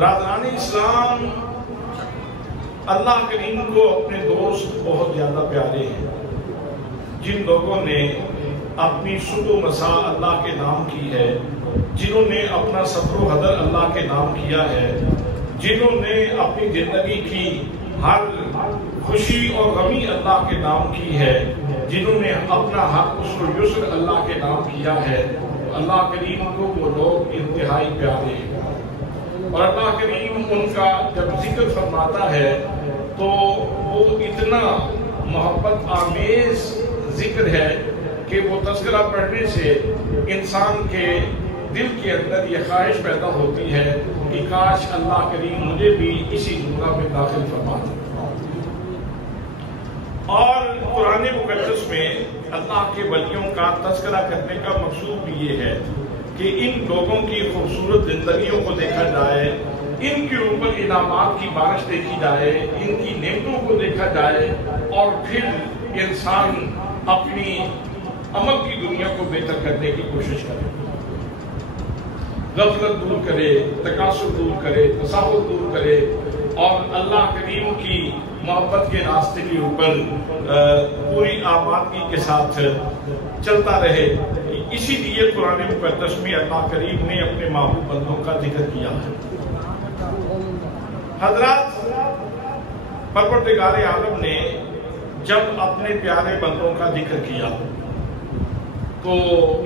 برادران اسلام، اللہ کریم کو اپنے دوست بہت زیادہ پیارے ہیں۔ جن لوگوں نے اپنی صبح و مساء اللہ کے نام کی ہے، جنہوں نے اپنا سفر و حضر اللہ کے نام کیا ہے، جنہوں نے اپنی زندگی کی ہر خوشی اور غمی اللہ کے نام کی ہے، جنہوں نے اپنا ہر عسر و یسر اللہ کے نام کیا ہے، اللہ کریم کو وہ لوگ انتہائی پیارے ہیں۔ اور اللہ کریم ان کا جب ذکر فرماتا ہے تو وہ اتنا محبت آمیز ذکر ہے کہ وہ تذکرہ پڑھنے سے انسان کے دل کے اندر یہ خواہش پیدا ہوتی ہے کہ کاش اللہ کریم مجھے بھی اسی زمرہ میں داخل فرما دے۔ اور قرآن مقدس میں اللہ کے ولیوں کا تذکرہ کرنے کا مقصود بھی یہ ہے کہ ان لوگوں کی خوبصورت زندگیوں کو دیکھا جائے، ان کے اوپر انعامات کی بارش دیکھی جائے، ان کی نعمتوں کو دیکھا جائے، اور پھر انسان اپنی عمل کی دنیا کو بہتر کرنے کی کوشش کرے، غفلت دور کرے، تکاسل دور کرے، تساہل دور کرے، اور اللہ کریم کی محبت کے راستے کے اوپر پوری آبادی کے ساتھ چلتا رہے۔ اسی لیے قرآن مقدس میں اللہ کریم نے اپنے محبوب بندوں کا ذکر کیا ہے۔ حضرات، پروردگار عالم نے جب اپنے پیارے بندوں کا ذکر کیا تو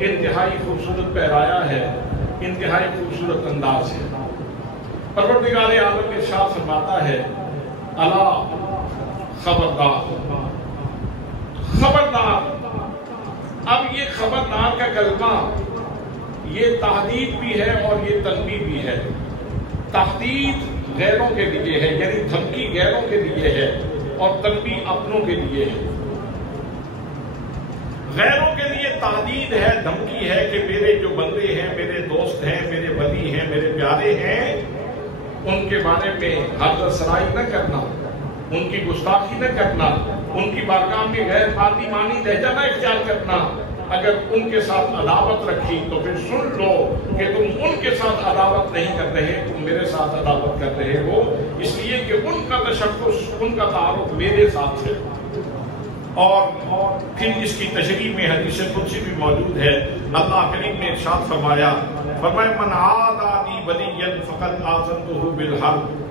انتہائی خوبصورت پیرایا ہے، انتہائی خوبصورت انداز ہے۔ پروردگار عالم ارشاد فرماتا ہے، الا خبردار، خبردار۔ اب یہ خبردار کا کلمہ یہ تحدید بھی ہے اور یہ تنبیہ بھی ہے۔ تحدید غیروں کے لیے ہے، یعنی دھمکی غیروں کے لیے ہے، اور تنبیہ اپنوں کے لیے ہے۔ غیروں کے لیے تحدید ہے، دھمکی ہے کہ میرے جو بندے ہیں، میرے دوست ہیں، میرے ولی ہیں، میرے پیارے ہیں، ان کے بارے میں حاضر سرائی نہ کرنا، ان کی گستاخی نہ کرنا، ان کی بارگاہ میں غیر پارلیمانی لہجہ نہ اختیار کرنا۔ اگر ان کے ساتھ عداوت رکھی تو پھر سن لو کہ تم ان کے ساتھ عداوت نہیں کر رہے، تم میرے ساتھ عداوت کر رہے ہو، اس لیے کہ ان کا تشخص، ان کا تعارف میرے ساتھ ہے۔ اور پھر اس کی تشریح میں حدیث قدسی بھی موجود ہے۔ اللہ کریم نے ارشاد فرمایا، من عادى لي وليا فقد آذنته بالحرب،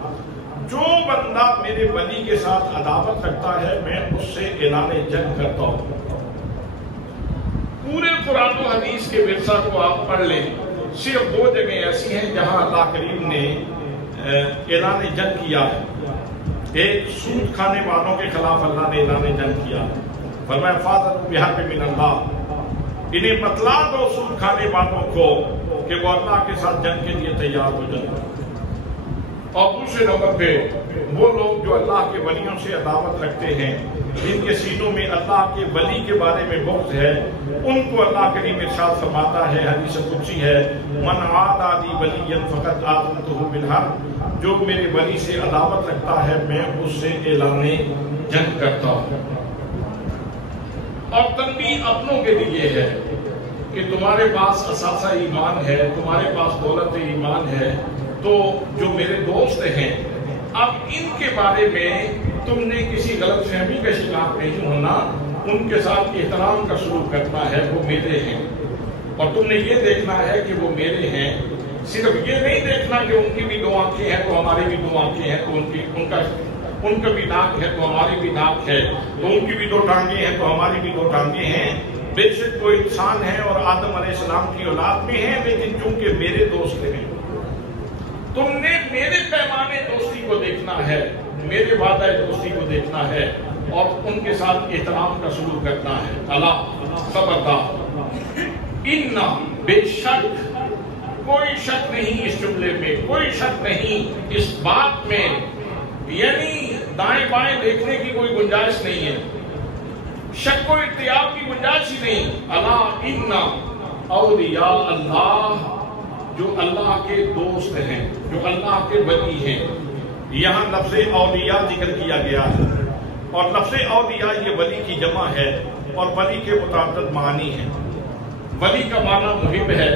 جو بندہ میرے ولی کے ساتھ عداوت رکھتا ہے میں اس سے اعلان جنگ کرتا ہوں۔ پورے قرآن و حدیث کے ورثہ کو آپ پڑھ لیں، صرف 2 جگہیں ایسی ہیں جہاں اللہ کریم نے اعلان جنگ کیا ہے۔ ایک سود کھانے والوں کے خلاف اللہ نے اعلان جنگ کیا، فرمایا فاذنوا بحرب من اللہ، انہیں بتلا دو سود کھانے والوں کو کہ وہ اللہ کے ساتھ جنگ کے لیے تیار ہو جائیں۔ اور دوسرے نمبر پہ وہ لوگ جو اللہ کے ولیوں سے عداوت رکھتے ہیں، جن کے سینوں میں اللہ کے ولی کے بارے میں بغض ہے، ان کو اللہ کریم ارشاد فرماتا ہے، حدیث قدسی ہے، من عادى لي وليا فقد آذنته بالحرب، جو میرے ولی سے عداوت رکھتا ہے میں اس سے اعلان جنگ کرتا ہوں۔ اور تنبیہ اپنوں کے لیے ہے کہ تمہارے پاس اثاثہ ایمان ہے، تمہارے پاس دولت ایمان ہے، تو جو میرے دوست ہیں اب ان کے بارے میں تم نے کسی غلط فہمی کا شکار نہیں ہونا، ان کے ساتھ احترام کا سلوک کرنا ہے، وہ میرے ہیں، اور تم نے یہ دیکھنا ہے کہ وہ میرے ہیں، صرف یہ نہیں دیکھنا کہ ان کی بھی 2 آنکھیں ہیں تو ہماری بھی 2 آنکھیں ہیں، تو ان کا بھی ناک ہے تو ہماری بھی ناک ہے، تو ان کی بھی 2 ٹانگیں ہیں تو ہماری بھی 2 ٹانگیں ہیں۔ بے شک وہ انسان ہے اور آدم علیہ السلام کی اولاد میں ہیں، لیکن چونکہ میرے دوست ہیں، تم نے میرے پیمانے دوستی کو دیکھنا ہے، میرے وعدہ دوستی کو دیکھنا ہے، اور ان کے ساتھ احترام کا سلوک کرنا ہے۔ اللہ خبردار، بے شک کوئی شک نہیں اس جملے میں، کوئی شک نہیں اس بات میں، یعنی دائیں بائیں دیکھنے کی کوئی گنجائش نہیں ہے، شک و ارتیاب کی گنجائش ہی نہیں۔ اللہ ان اولیاء اللہ، جو اللہ کے دوست ہیں، جو اللہ کے ولی ہیں، یہاں لفظ اولیاء ذکر کیا گیا ہے، اور لفظ اولیاء یہ ولی کی جمع ہے، اور ولی کے متعدد معنی ہیں۔ ولی کا معنی محب ہے،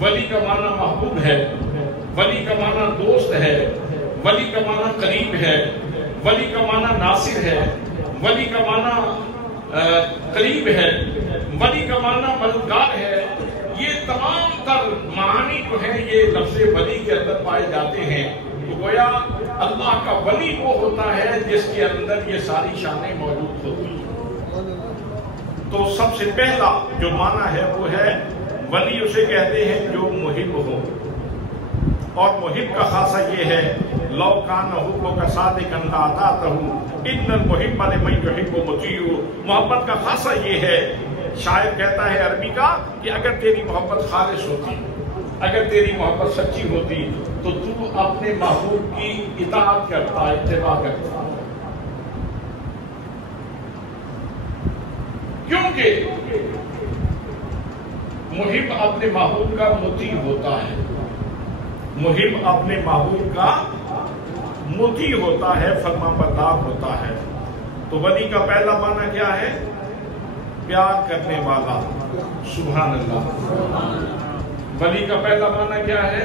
ولی کا معنی محبوب ہے، ولی کا معنی دوست ہے، ولی کا معنی قریب ہے، ولی کا معنی ناصر ہے، ولی کا معنی قریب ہے، ولی کا معنی مددگار ہے. یہ تمام تر معانی جو ہیں یہ لفظ ولی کے اندر پائے جاتے ہیں. تو گویا اللہ کا ولی وہ ہوتا ہے جس کے اندر یہ ساری شانیں موجود ہوتی ہیں. تو سب سے پہلا جو معنی ہے وہ ہے ولی اسے کہتے ہیں جو محب ہو. اور محب کا خاصہ یہ ہے لو کان حبک صادقا لاطعتہ ان المحب لمن یحب مطیع. محبت کا خاصہ یہ ہے، شاعر کہتا ہے عربی کا، کہ اگر تیری محبت خالص ہوتی، اگر تیری محبت سچی ہوتی تو تو اپنے محبوب کی اطاعت کرتا، اتباع کرتا. کیونکہ محب اپنے محبوب کا مطیع ہوتا ہے، محب اپنے محبوب کا مطیع ہوتا ہے، فرما بردار ہوتا ہے. تو ولی کا پہلا معنی کیا ہے؟ پیار کرنے والا. سبحان اللہ. ولی کا پہلا معنی کیا ہے؟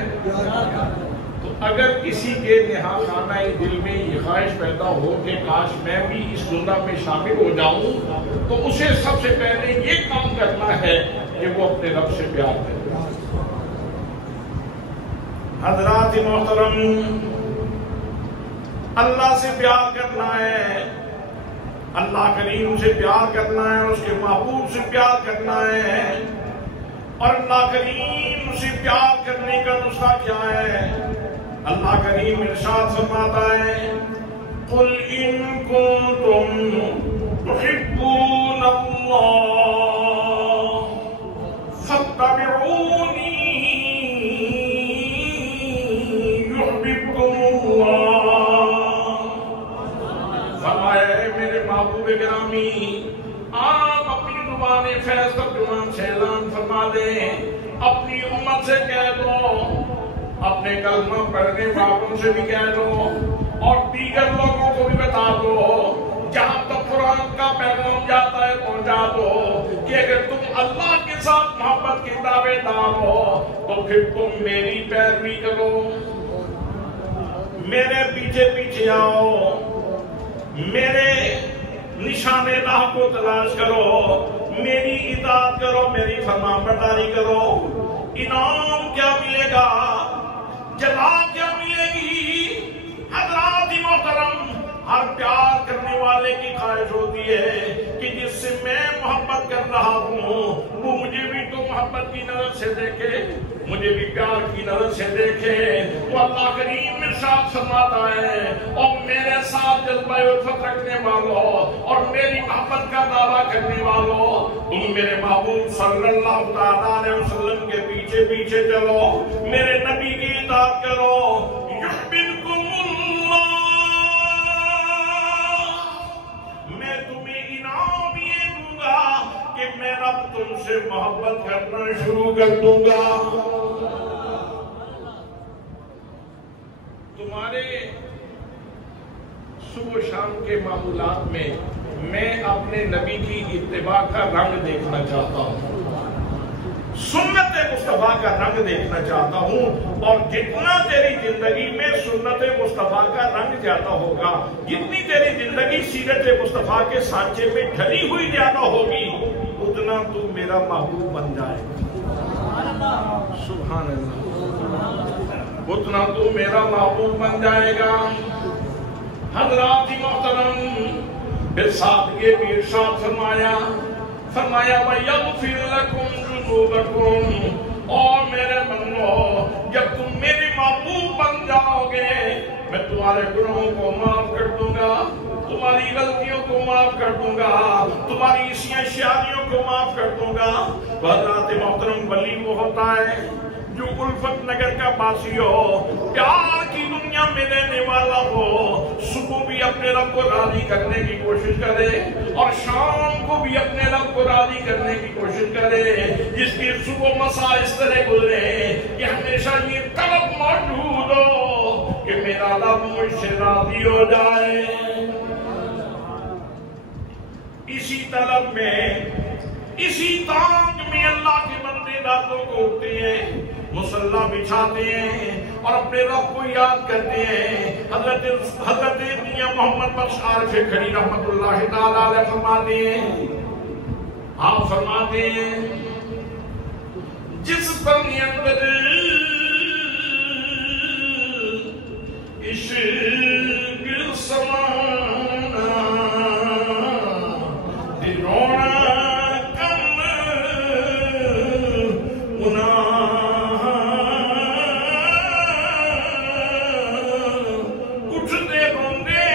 تو اگر کسی کے نہا خانہ دل میں یہ خواہش پیدا ہو کہ کاش میں بھی اس زمرہ میں شامل ہو جاؤں، تو اسے سب سے پہلے یہ کام کرنا ہے کہ وہ اپنے رب سے پیار کرے. حضرات محترم، اللہ سے پیار کرنا ہے، اللہ کریم سے پیار کرنا ہے، اس کے محبوب سے پیار کرنا ہے. اور اللہ کریم سے پیار کرنے کا نسخہ کیا ہے؟ اللہ کریم ارشاد فرماتا ہے قل ان کنتم تحبون اللہ فاتبعونی یحببکم اللہ. فرمایا میرے محبوب گرامی، آپ اپنی زبان فیض ترجمان سے اعلان فرما دیں، اپنی امت سے کہہ دو، اپنے کلمہ پڑھنے والوں سے بھی کہہ دو، اور دیگر لوگوں کو بھی بتا دو، جہاں تک قرآن کا پیغام جاتا ہے پہنچا دو کہ اگر تم اللہ کے ساتھ محبت کی دعوے دار ہو تو پھر تم میری پیروی کرو، میرے پیچھے پیچھے آؤ، میرے نشان راہ کو تلاش کرو، میری اطاعت کرو، میری فرما برداری کرو. انعام کیا ملے گا؟ جزا کیا ملے گی؟ حضرات محترم، ہر پیار کرنے والے کی خواہش ہوتی ہے کہ جس سے میں محبت کر رہا ہوں وہ مجھے بھی تو محبت کی نظر سے دیکھے، مجھے بھی پیار کی نظر سے دیکھے. تو اللہ کریم ارشاد فرماتا ہے اور میرے ساتھ جذبہ الفت رکھنے والوں اور میری محبت کا دعویٰ کرنے والوں، تم میرے محبوب صلی اللہ تعالیٰ علیہ وسلم کے پیچھے پیچھے چلو، میرے نبی کی اطاعت کرو. یحببکم اللہ، میں تمہیں انعام یہ دوں گا کہ میں رب تم سے محبت کرنا شروع کر دوں گا. تمہارے صبح و شام کے معمولات میں اپنے نبی کی اتباع کا رنگ دیکھنا چاہتا ہوں، سنت مصطفیٰ کا رنگ دیکھنا چاہتا ہوں. اور جتنا تیری زندگی میں سنت مصطفیٰ کا رنگ زیادہ ہوگا، جتنی تیری زندگی سیرت مصطفیٰ کے سانچے میں ڈھلی ہوئی زیادہ ہوگی، اتنا تو میرا محبوب بن جائے گا. سبحان اللہ. اتنا تو میرا محبوب بن جائے گا. حضرات محترم، پھر سادگی بھی ارشاد فرمایا وَيَغْفِرْ لَكُمْ ذُنُوبَكُمْ، اور میرے بندو جب تم میرے محبوب بن جاؤ گے میں تمہارے گناہوں کو معاف کر دوں گا، تمہاری غلطیوں کو معاف کر دوں گا، تمہاری اسیاں شیاریوں کو معاف کر دوں گا. حضرات محترم، ولی وہ ہوتا ہے جو الفت نگر کا باسی ہو، پیار کی دنیا میں رہنے والا ہو، صبح بھی اپنے رب کو راضی کرنے کی کوشش کرے اور شام کو بھی اپنے رب کو راضی کرنے کی کوشش کرے، جس کی صبح مساء اس طرح گزرے کہ ہمیشہ یہ طلب موجود ہو کہ میرا رب مجھ سے راضی ہو جائے. اسی طلب میں، اسی تانگ میں اللہ کے بندے راتوں کو اٹھتے ہیں، مصلی بچھاتے ہیں اور اپنے رب کو یاد کرتے ہیں. حضرت میاں محمد بخش عارف کھڑی رحمت اللہ تعالیٰ علیہ فرماتے ہیں، آپ فرماتے ہیں جس پر اندر عشق سمانا دلونا کم گناہ اٹھتے روندے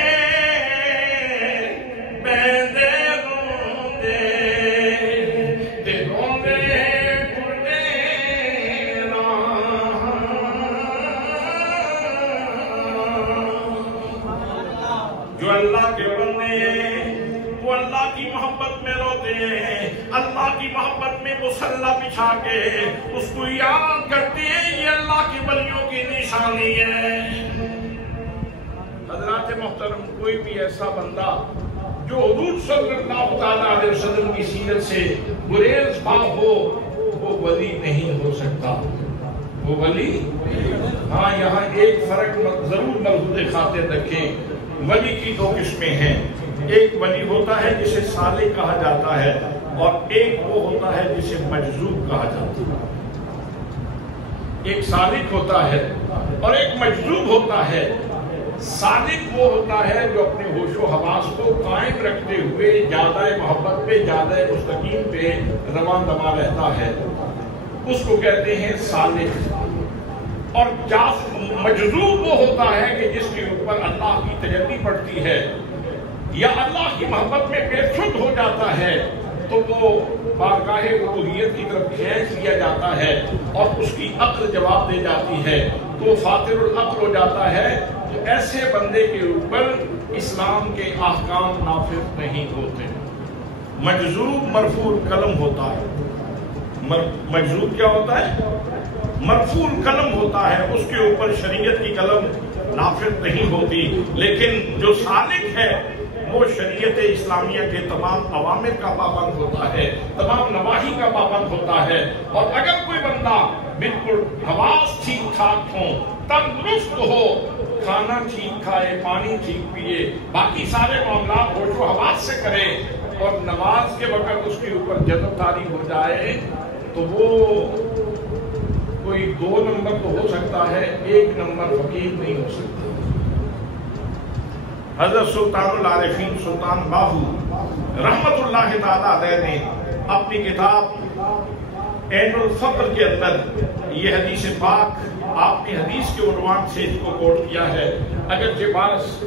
بیندے روندے تے روندے جو اللہ کے بندے ہیں وہ اللہ کی محبت میں روتے ہیں، اللہ کی محبت میں مصلی بچھا کے اس کو یاد کرتے ہیں. یہ اللہ کے ولیوں کی نشانی ہے. حضرات محترم، کوئی بھی ایسا بندہ جو حضور صلی اللہ علیہ وسلم کی سیرت سے گریز پا ہو وہ ولی نہیں ہو سکتا. وہ ولی، ہاں یہاں ایک فرق ضرور ملحوظ خاطر رکھیں. ولی کی دو قسمیں ہیں. ایک ولی ہوتا ہے جسے صالح کہا جاتا ہے اور ایک وہ ہوتا ہے جسے مجذوب کہا جاتا ہے. ایک صالح ہوتا ہے اور ایک مجذوب ہوتا ہے. صالح وہ ہوتا ہے جو اپنے ہوش و حواس کو قائم رکھتے ہوئے زیادہ محبت پہ، زیادہ مستقیم پہ رواں دما رہتا ہے، اس کو کہتے ہیں صالح. اور مجذوب وہ ہوتا ہے کہ جس کے اوپر اللہ کی تجلی پڑتی ہے یا اللہ کی محبت میں بے خود ہو جاتا ہے تو وہ بارگاہ الوہیت کی طرف کھینچ لیا جاتا ہے اور اس کی عقل جواب دے جاتی ہے تو فاطر العقل ہو جاتا ہے. تو ایسے بندے کے اوپر اسلام کے احکام نافذ نہیں ہوتے. مجذوب مرفوع القلم ہوتا ہے. مجذوب کیا ہوتا ہے؟ مرفوع القلم ہوتا ہے، اس کے اوپر شریعت کی قلم نافذ نہیں ہوتی. لیکن جو صالح ہے وہ شریعت اسلامیہ کے تمام اوامر کا پابند ہوتا ہے، تمام نواہی کا پابند ہوتا ہے. اور اگر کوئی بندہ بالکل حواس ٹھیک ٹھاک ہوں، تندرست ہو، کھانا ٹھیک کھائے، پانی ٹھیک پیے، باقی سارے معاملات ہوش و حواس سے کرے اور نماز کے وقت اس کے اوپر جذب طاری ہو جائے تو وہ کوئی 2 نمبر تو ہو سکتا ہے، 1 نمبر فقیر نہیں ہو سکتا. حضرت سلطان العارفین سلطان باہو رحمت اللہ تعالیٰ علیہ نے اپنی کتاب عین الفقر کے اندر یہ حدیث پاک آپ نے حدیث کے عنوان سے اس کو کوٹ کیا ہے. اگرچہ بعض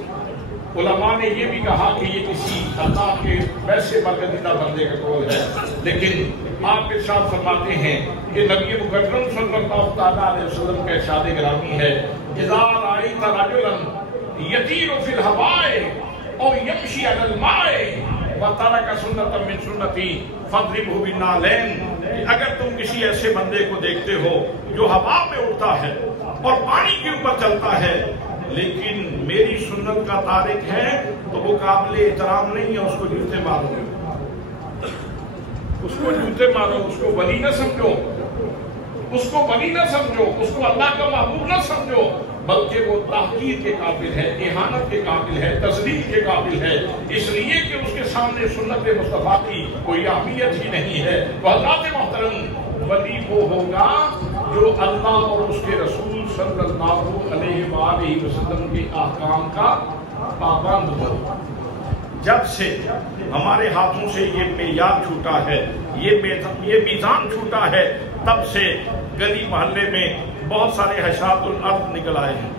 علماء نے یہ بھی کہا کہ یہ کسی اللہ کے ویسے برگزیدہ بندے کا قول ہے، لیکن آپ ارشاد فرماتے ہیں کہ نبی مکرم صلی اللہ تعالیٰ علیہ وسلم کا ارشاد گرامی ہے اذا رأیت رجلا یطیر فی الهواء او یمشی علی الماء وترک سنۃ من سنتی فاضربہ بالنعلین. اگر تم کسی ایسے بندے کو دیکھتے ہو جو ہوا میں اڑتا ہے اور پانی کے اوپر چلتا ہے لیکن میری سنت کا تارک ہے تو وہ قابل احترام نہیں ہے، اس کو جوتے مارو، اس کو جوتے مارو، اس کو ولی نہ سمجھو، اس کو ولی نہ سمجھو، اس کو اللہ کا محبوب نہ سمجھو، بلکہ وہ تحقیر کے قابل ہے، اہانت کے قابل ہے، تذلیل کے قابل ہے، اس لیے کہ اس کے سامنے سنت مصطفیٰ کی کوئی اہمیت ہی نہیں ہے. تو حضرات محترم، ولی وہ ہوگا جو اللہ اور اس کے رسول صلی اللہ علیہ وآلہ وسلم کے احکام کا پابند ہو. جب سے ہمارے ہاتھوں سے یہ معیار چھوٹا ہے، یہ میزان چھوٹا ہے، تب سے گلی محلے میں بہت سارے حشرات الارض نکل آئے ہیں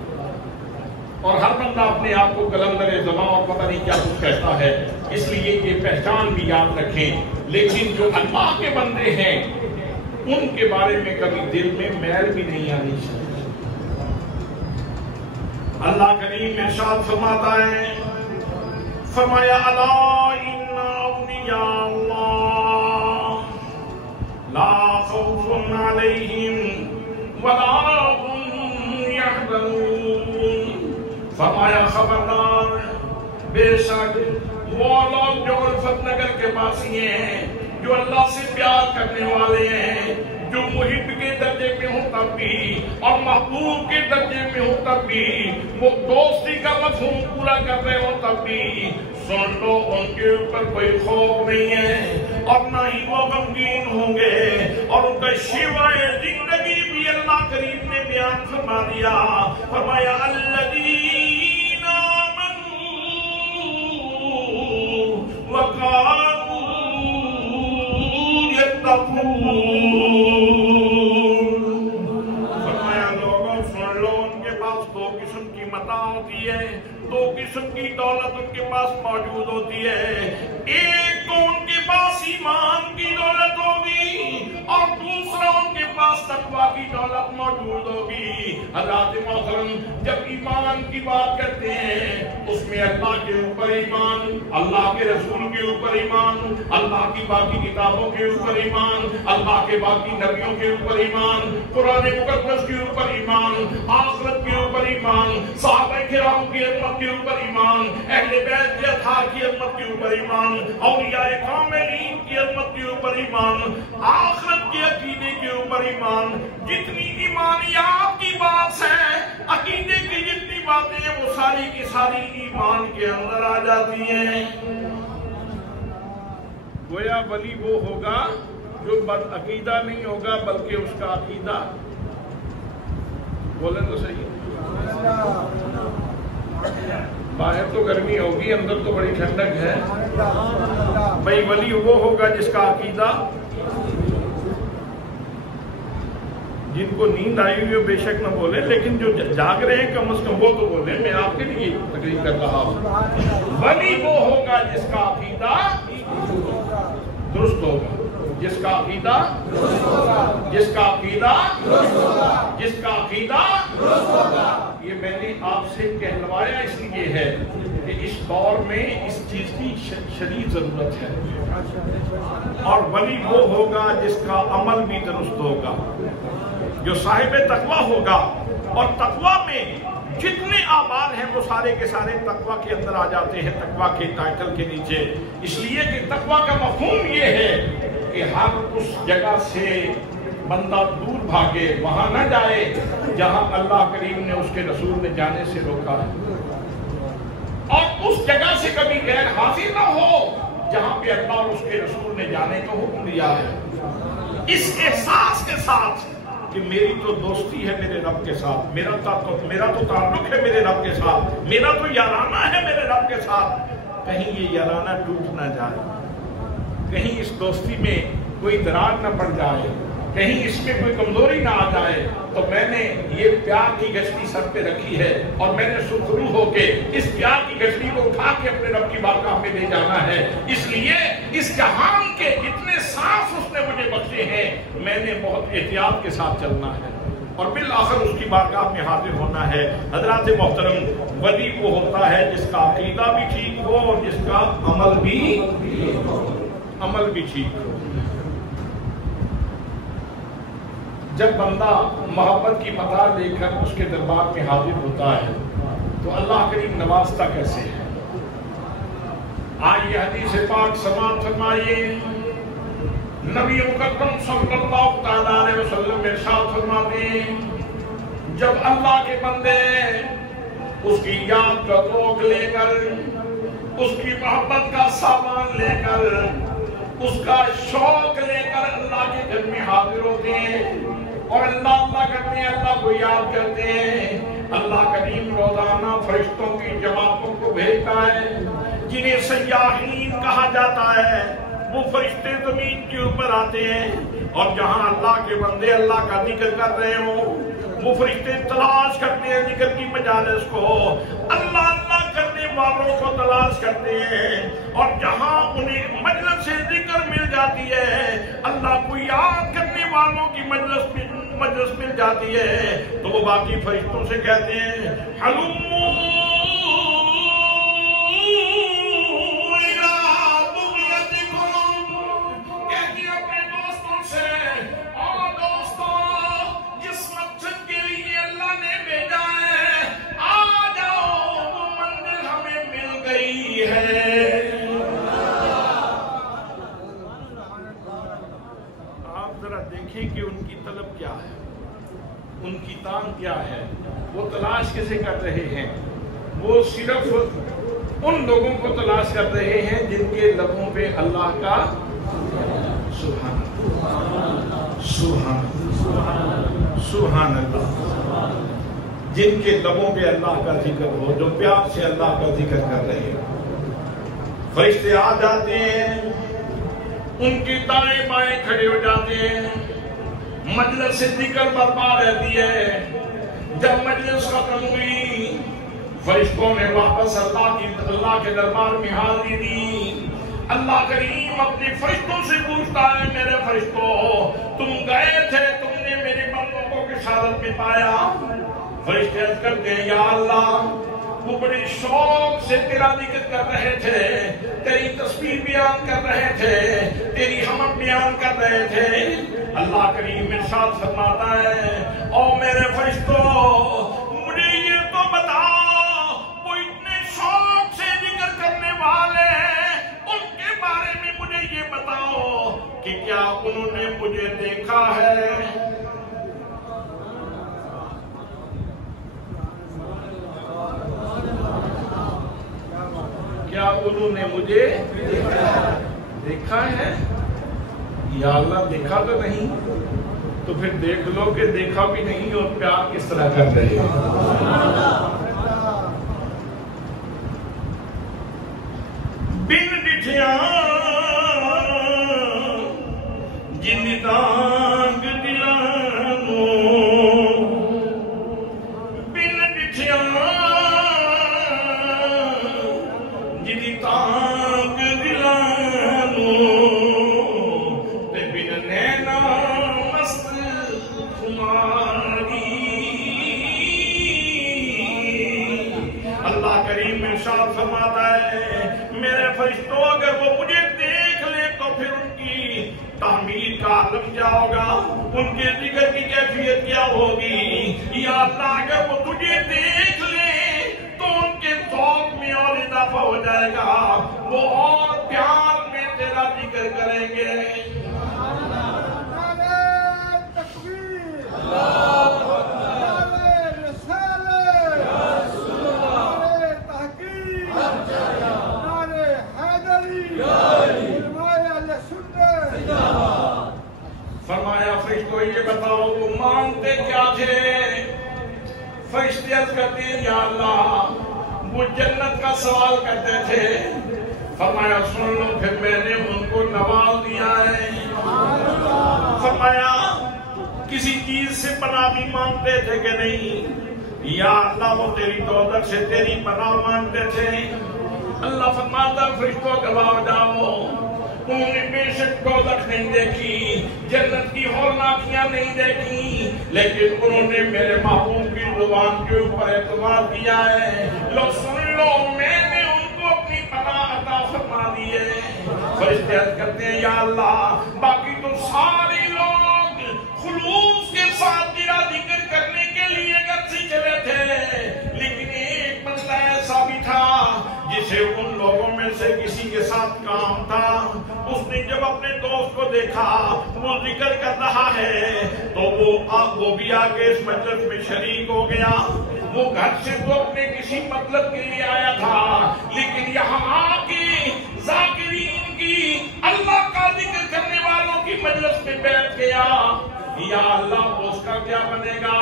اور ہر بندہ اپنے آپ کو قلندر زماں اور پتہ نہیں کیا کچھ کہتا ہے. اس لیے یہ پہچان بھی یاد رکھیں. لیکن جو اللہ کے بندے ہیں ان کے بارے میں کبھی دل میں میل بھی نہیں آنی چاہیے. اللہ کریم ارشاد فرماتا ہے، فرمایا الا ان اولیاء اللہ لا خوف علیہم ولا هم يحزنون. فرمایا خبردار، بے شک وہ لوگ جو الفت نگر کے باسی ہیں، جو اللہ سے پیار کرنے والے ہیں، جو محب کے درجے میں ہوں تب بھی اور محبوب کے درجے میں ہوں تب بھی، وہ دوستی کا مفہوم پورا کر رہے ہوں تب بھی، سن لو ان کے اوپر کوئی خوف نہیں ہے اور نہ ہی وہ غمگین ہوں گے، اور ان کا شیوائے زندگی بھی اللہ کریم نے بیان فرما دیا، فرمایا الذین آمنوا وکانوا یتقون۔ ہوتی ہے، دو قسم کی دولت ان کے پاس موجود ہوتی ہے، ایک تو ان کے پاس ایمان کی دولت ہوگی اور دوسرا ان کے پاس تقوی کی دولت موجود ہوگی۔ حضرات محترم جب ایمان کی بات کرتے ہیں اس میں اللہ کے اوپر ایمان، اللہ کے رسول کے اوپر ایمان، اللہ کی باقی کتابوں کے اوپر ایمان، اللہ کے باقی نبیوں کے اوپر ایمان، قرآن مقدس کے اوپر ایمان، آخرت کے اوپر ایمان، صحابہ کرام کی عظمت کے اوپر ایمان، اہل بیت کے اطہار کی عظمت کے اوپر ایمان، اولیاء کاملین کی عظمت کے اوپر ایمان، آخرت کے عقیدے کے اوپر ایمان۔ جتنی ایمانیات کی بات ہے، عقیدے کی جتنی باتیں ہیں وہ ساری کی ساری ایمان کے اندر آ جاتی ہیں۔ گویا ولی وہ ہوگا جو بد عقیدہ نہیں ہوگا بلکہ اس کا عقیدہ، بولیں تو صحیح، باہر تو گرمی ہوگی اندر تو بڑی ٹھنڈک ہے۔ بھائی ولی وہ ہوگا جس کا عقیدہ، جن کو نیند آئی ہوئی ہو بے شک نہ بولے، لیکن جو جاگ رہے ہیں کم از کم وہ تو بولے، میں آپ کے لیے تقریر کر رہا ہوں۔ ولی وہ ہوگا جس کا عقیدہ درست ہوگا، جس کا عقیدہ جس کا عقیدہ جس کا عقیدہ یہ میں نے آپ سے کہلوایا اس لیے ہے کہ اس دور میں اس چیز کی شدید ضرورت ہے، اور ولی وہ ہوگا جس کا عمل بھی درست ہوگا، جو صاحب تقوی ہوگا، اور تقوی میں جتنے اعمال ہیں وہ سارے کے سارے تقوی کے اندر آ جاتے ہیں، تقوی کے ٹائٹل کے نیچے، اس لیے کہ تقوی کا مفہوم یہ ہے کہ ہر اس جگہ سے بندہ دور بھاگے، وہاں نہ جائے جہاں اللہ کریم نے اس کے رسول نے جانے سے روکا ہے، اور اس جگہ سے کبھی غیر حاضر نہ ہو جہاں پہ اللہ اور اس کے رسول نے جانے کا حکم دیا ہے، اس احساس کے ساتھ کہ میری تو دوستی ہے میرے رب کے ساتھ، میرا تو تعلق ہے میرے رب کے ساتھ، میرا تو یارانہ ہے میرے رب کے ساتھ، کہیں یہ یارانہ ٹوٹ نہ جائے، کہیں اس دوستی میں کوئی دراڑ نہ پڑ جائے، کہیں اس میں کوئی کمزوری نہ آ جائے، تو میں نے یہ پیار کی گشتی سر پہ رکھی ہے، اور میں نے سرخرو ہو کے اس پیار کی گشتی کو اٹھا کے اپنے رب کی بارگاہ میں لے جانا ہے۔ اس لیے اس جہان کے جتنے سانس اس نے مجھے بخشے ہیں میں نے بہت احتیاط کے ساتھ چلنا ہے، اور بالآخر اس کی بارگاہ میں حاضر ہونا ہے۔ حضرات محترم، ولی وہ ہوتا ہے جس کا عقیدہ بھی ٹھیک ہو اور جس کا عمل بھی ٹھیک ہو۔ جب بندہ محبت کی مدار لے کر اس کے دربار میں حاضر ہوتا ہے تو اللہ کریم نوازتا کیسے ہے؟ آئیے حدیث پاک سماعت فرمائیے، نبی مقدم صلی اللہ تعالیٰ علیہ وسلم ارشاد فرماتے ہیں، جب اللہ کے بندے اس کی یاد کا ذوق لے کر، اس کی محبت کا سامان لے کر، اس کا شوق لے کر اللہ کے گھر میں حاضر ہوتے ہیں اور اللہ کرتے ہیں، اللہ کو یاد کرتے ہیں، اللہ کریم روزانہ فرشتوں کی جماعتوں کو بھیجتا ہے جنہیں سیاحین کہا جاتا ہے۔ وہ فرشتے زمین کے اوپر آتے ہیں اور جہاں اللہ کے بندے اللہ کا ذکر کر رہے ہوں وہ فرشتے تلاش کرتے ہیں ذکر کی مجالس کو، اللہ کرنے والوں کو تلاش کرتے ہیں، اور جہاں انہیں مجلس سے ذکر مل جاتی ہے، اللہ کو یاد کرنے والوں کی مجلس مل جاتی ہے، تو وہ باقی فرشتوں سے کہتے ہیں حلموا کہ ان سے کر رہے ہیں وہ صرف ان لوگوں کو تلاش کر رہے ہیں جن کے لبوں پہ اللہ کا سبحان سبحان سبحان اللہ، جن کے لبوں پہ اللہ کا ذکر ہو، جو پیار سے اللہ کا ذکر کر رہے ہیں۔ فرشتے آ جاتے ہیں، ان کی دائیں بائیں کھڑے ہو جاتے ہیں، مجلس سے ذکر برپا رہتی ہے۔ جب مجلس ختم ہوئی، فرشتوں نے واپس اللہ کے دربار میں حاضری دی۔ اللہ کریم اپنے فرشتوں سے پوچھتا ہے، میرے فرشتوں تم گئے تھے، تم نے میرے بندوں کو کس حالت میں پایا؟ فرشتے عرض کرتے ہیں، یا اللہ وہ بڑے شوق سے تیرا ذکر کر رہے تھے، تیری تسبیح بیان کر رہے تھے، تیری حمد بیان کر رہے تھے۔ اللہ کریم ارشاد فرماتا ہے، او میرے فرشتوں مجھے یہ تو بتاؤ، وہ اتنے شوق سے ذکر کرنے والے ہیں، ان کے بارے میں مجھے یہ بتاؤ کہ کیا انہوں نے مجھے دیکھا ہے؟ کیا انہوں نے مجھے دیکھا ہے؟ یا اللہ دیکھا تو نہیں، تو پھر دیکھ لو کہ دیکھا بھی نہیں اور پیار کس طرح کر رہے ہیں۔ بن ڈٹھیاں جن تانگ دلانو، بن ڈٹھیاں جن تانگ دلانو، تے بن نینا مست خماری۔ اللہ کریم ارشاد فرماتا ہے، میرے فرشتوں اگر وہ مجھے دیکھ لے تو پھر ان کی تعمیر کا عالم کیا ہوگا، ان کے ذکر کی کیفیت کیا ہوگی؟ یا اللہ اگر وہ تجھے دیکھ لے تو ان کے ذوق میں اور اضافہ ہو جائے گا، وہ اور پیار میں تیرا ذکر کریں گے۔ فرمایا فرشتوں یہ بتاؤ وہ مانگتے کیا تھے؟ فرشتے عرض کرتے ہیں، یا اللہ وہ جنت کا سوال کرتے تھے۔ فرمایا سن لو پھر میں نے ان کو نواز دیا ہے۔ فرمایا کسی چیز سے پناہ بھی مانگتے تھے کہ نہیں؟ یا اللہ وہ تیری دوزخ سے تیری پناہ مانگتے تھے۔ اللہ فرماتا فرشتوں گواہ ہو جاؤ، انہوں نے بے شک دوزخ نہیں دیکھی، جنت کی ہولناکیاں نہیں دیکھی، لیکن انہوں نے میرے محبوب کی زبان کے اوپر اعتماد کیا ہے۔ لو سن لو میں نے ان کو اپنی پناہ عطا فرما دی ہے۔ فرشتے عرض کرتے ہیں، یا اللہ باقی تو سارے لوگ خلوص کے ساتھ تیرا ذکر کرنے کے لیے گھر سے چلے تھے، لیکن ایک بندہ ایسا بھی تھا جسے ان لوگوں میں سے کسی کے ساتھ کام تھا، اس نے جب اپنے دوست کو دیکھا وہ ذکر کر رہا ہے تو وہ بھی آگے اس مجلس میں شریک ہو گیا۔ وہ گھر سے تو اپنے کسی مطلب کے لیے آیا تھا، لیکن یہاں آ کے ذاکرین کی اللہ کا ذکر کرنے والوں کی مجلس میں بیٹھ گیا۔ یا اللہ اس کا کیا بنے گا؟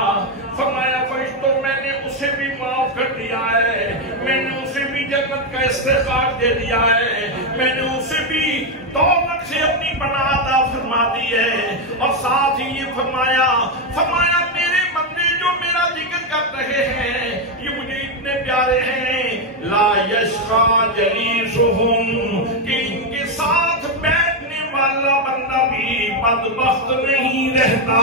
فرمایا فرشتوں میں نے اسے بھی معاف کر دیا ہے، میں نے اسے بھی جنت کا استحقاق دے دیا ہے، میں نے اسے بھی دوزخ سے اپنی پناہ عطا فرما دی ہے، اور ساتھ ہی یہ فرمایا میرے بندے جو میرا ذکر کر رہے ہیں یہ مجھے اتنے پیارے ہیں، لا یشقی جلیسہم، کہ ان کے ساتھ بیٹھنے والا بندہ بھی بدبخت نہیں رہتا۔